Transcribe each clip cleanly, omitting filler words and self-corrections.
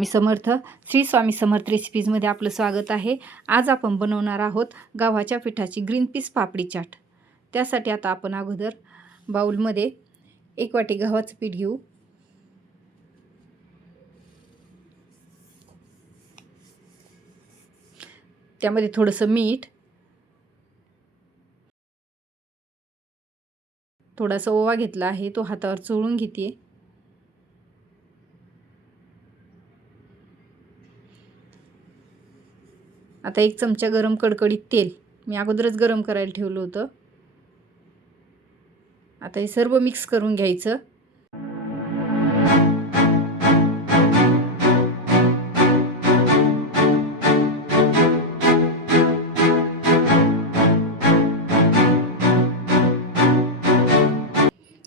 स्वामी समर्थ. श्री स्वामी समर्थ रेसिपीजमध्ये आपलं स्वागत आहे. आज आपण बनवणार आहोत गव्हाच्या पिठाची ग्रीन पीस पापडी चाट. त्यासाठी आता आपण अगोदर बाउलमध्ये 1 वाटी गव्हाचं पीठ घेऊ. त्यामध्ये थोडंसं मीठ, थोडासा ओवा घेतला आहे, तो हातावर चोळून घेते. आता 1 चमचा गरम कडकडीत तेल मी अगोदरच गरम करायला ठेवलं होतं. आता हे सर्व मिक्स करून घ्यायचं.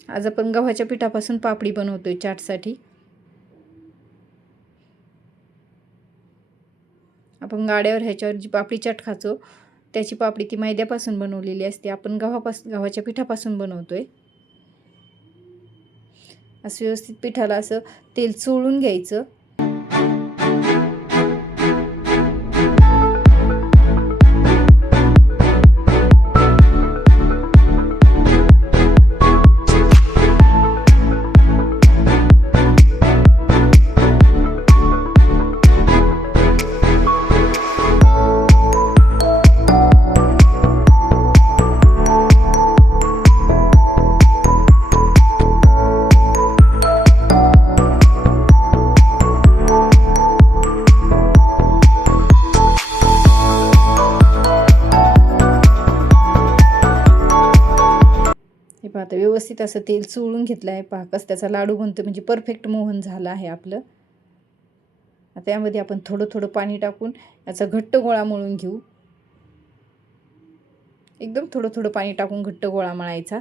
आज आपण गव्हाच्या पिठापासून पापडी बनवतोय चाटसाठी. आपण गाड्यावर ह्याच्यावर जी पापडी चाट खातो त्याची पापडी ती मैद्यापासून बनवलेली असते. आपण गव्हाच्या पिठापासून बनवतोय. असं व्यवस्थित पिठाला असं तेल चोळून घ्यायचं. आता व्यवस्थित असं तेल चोळून घेतलं आहे. पहा कसं त्याचा लाडू बनतो, म्हणजे परफेक्ट मोहन झालं आहे आपलं. आता यामध्ये आपण थोडं थोडं पाणी टाकून याचा घट्ट गोळा मळून घेऊ. एकदम थोडं थोडं पाणी टाकून घट्ट गोळा मळायचा.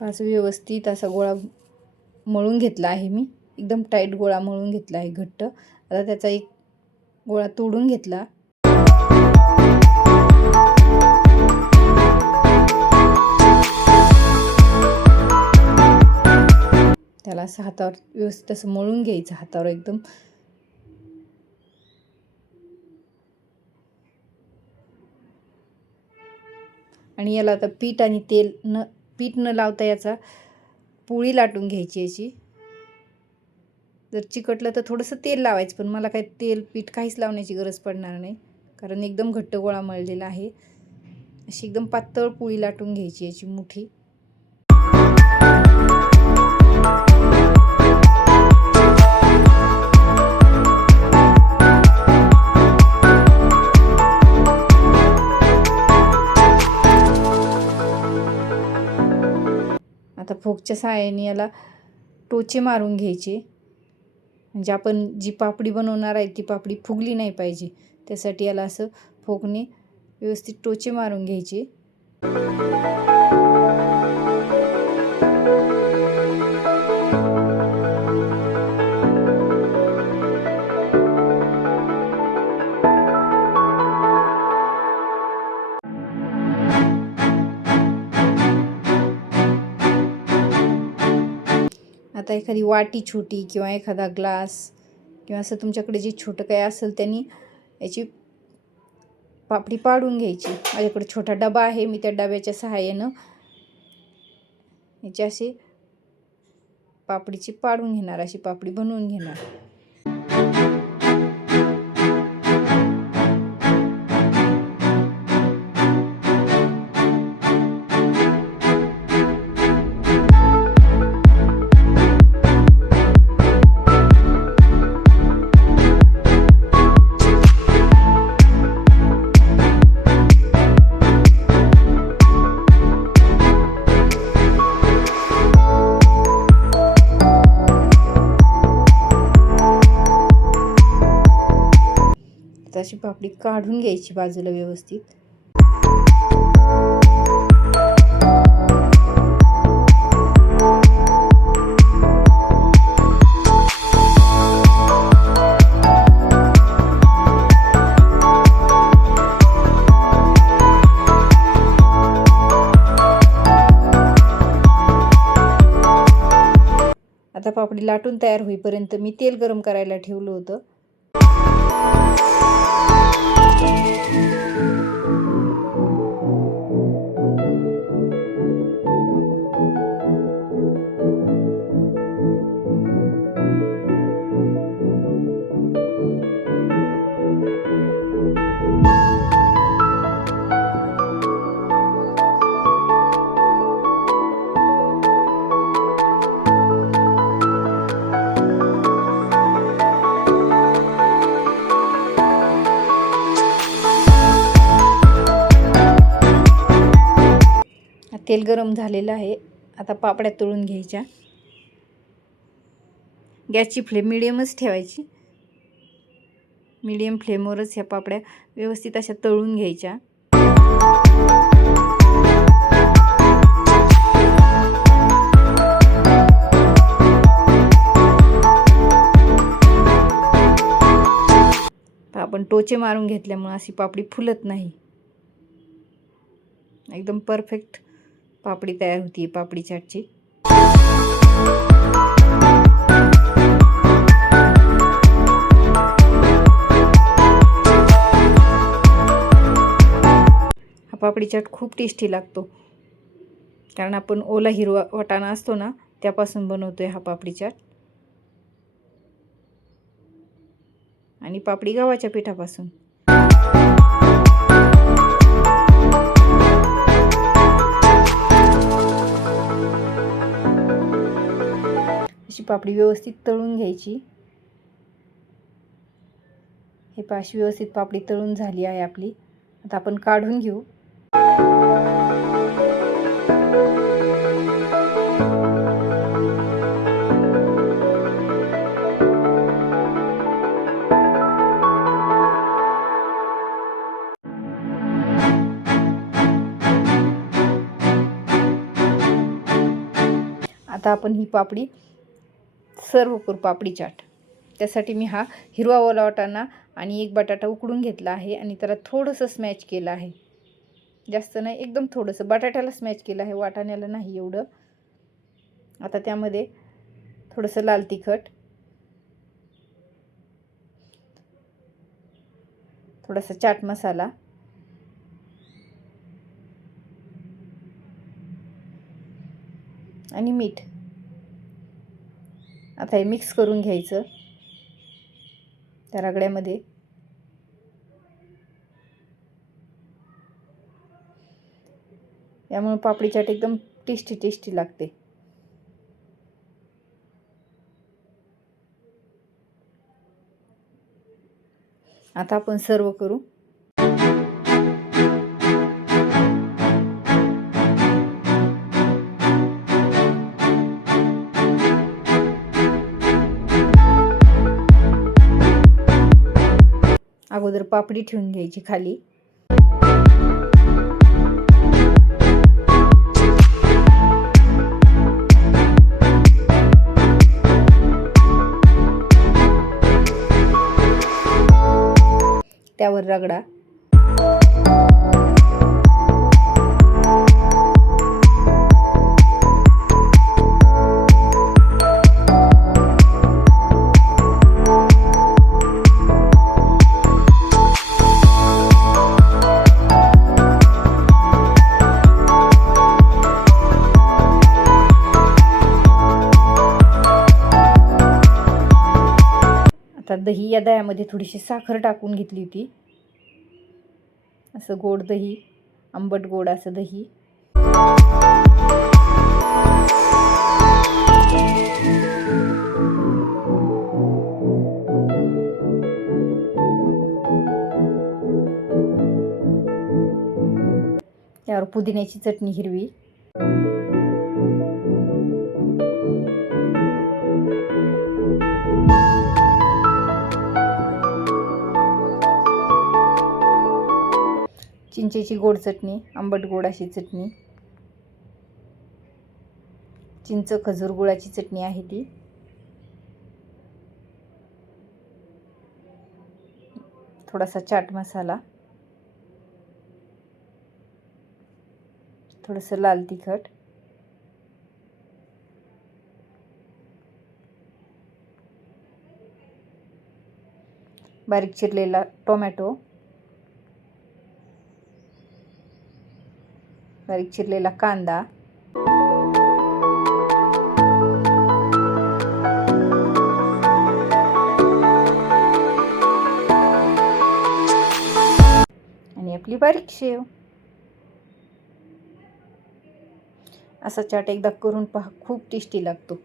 असं व्यवस्थित असा गोळा मळून घेतला आहे मी. एकदम टाईट गोळा मळून घेतला आहे घट्ट. आता त्याचा एक गोळा तोडून घेतला. त्याला असं हातावर व्यवस्थित असं मळून घ्यायचं, हातावर एकदम. आणि याला आता पीठ न लावता याचा पोळी लाटून घ्यायची याची. जर चिकटलं तर थोडंसं तेल लावायचं, पण मला काही तेल पीठ काहीच लावण्याची गरज पडणार नाही, कारण एकदम घट्ट गोळा मळलेला आहे. अशी एकदम पातळ पोळी लाटून घ्यायची याची मुठी. आता फोकच्या सहाय्याने याला टोचे मारून घ्यायचे, म्हणजे आपण जी पापडी बनवणार आहे ती पापडी फुगली नाही पाहिजे. त्यासाठी याला असं फोकने व्यवस्थित टोचे मारून घ्यायचे. आता एखादी वाटी छोटी किंवा एखादा ग्लास किंवा असं तुमच्याकडे जे छोटं काही असेल त्यांनी याची पापडी पाडून घ्यायची. माझ्याकडे छोटा डबा आहे, मी त्या डब्याच्या सहाय्यानं याची अशी पापडीची पाडून घेणार, अशी पापडी बनवून घेणार. आता अशी पापडी काढून घ्यायची बाजूला व्यवस्थित. आता पापडी लाटून तयार होईपर्यंत मी तेल गरम करायला ठेवलं होतं. तेल गरम झालेलं आहे. आता पापड्या तळून घ्यायच्या. गॅसची फ्लेम मिडियमच ठेवायची. मिडियम फ्लेमवरच ह्या पापड्या व्यवस्थित अशा तळून घ्यायच्या. आपण टोचे मारून घेतल्यामुळे अशी पापडी फुलत नाही. एकदम परफेक्ट पापडी तयार होती पापडी चाटची. हा पापडी चाट खूप टेस्टी लागतो, कारण आपण ओला हिरवा वाटाणा असतो ना त्यापासून बनवतोय हा पापडी चाट. आणि पापडी गव्हाच्या पिठापासून. अशी पापडी व्यवस्थित तळून घ्यायची. हे पाशी व्यवस्थित पापडी तळून झाली आहे आपली. आता आपण काढून घेऊ. आता आपण ही पापडी सर्व करू पापडी चाट. त्यासाठी मी हा हिरवा ओला वाटाणा आणि एक बटाटा उकडून घेतला आहे आणि त्याला थोडंसं स्मॅच केलं आहे. जास्त नाही, एकदम थोडंसं. बटाट्याला स्मॅच केलं आहे, वाटाण्याला नाही एवढं. आता त्यामध्ये थोडंसं लाल तिखट, थोडासा चाट मसाला, आणि मीठ. आता हे मिक्स करून घ्यायचं त्या रगड्यामध्ये. यामुळे पापडी चाट एकदम टेस्टी लागते. आता आपण सर्व करू. अगोदर पापडी ठेवून घ्यायची खाली. त्यावर रगडा. आता दही, या दह्यामध्ये थोडीशी साखर टाकून घेतली होती. असं गोड दही, आंबट गोड असं दही. त्यावर पुदिन्याची चटणी हिरवी. चिंचेची गोड चटणी, आंबट गोड अशी चटणी, चिंच खजूर गुळाची चटणी आहे ती, थोडासा चाट मसाला, थोडंसं लाल तिखट, बारीक चिरलेला टोमॅटो, बारीक चिरलेला कांदा, आणि आपली बारीक शेव. असा चाट एकदा करून पहा, खूप टेस्टी लागतो.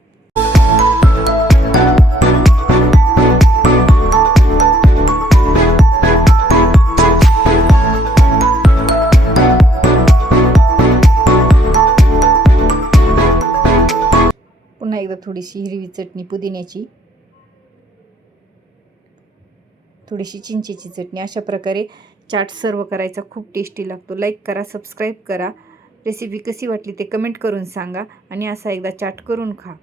पुन्हा एकदा थोडीशी हिरवी चटणी पुदिन्याची, थोडीशी चिंचेची चटणी. अशा प्रकारे चाट सर्व करायचा, खूप टेस्टी लागतो. लाईक करा, सबस्क्राईब करा. रेसिपी कशी वाटली ते कमेंट करून सांगा आणि असा एकदा चाट करून खा.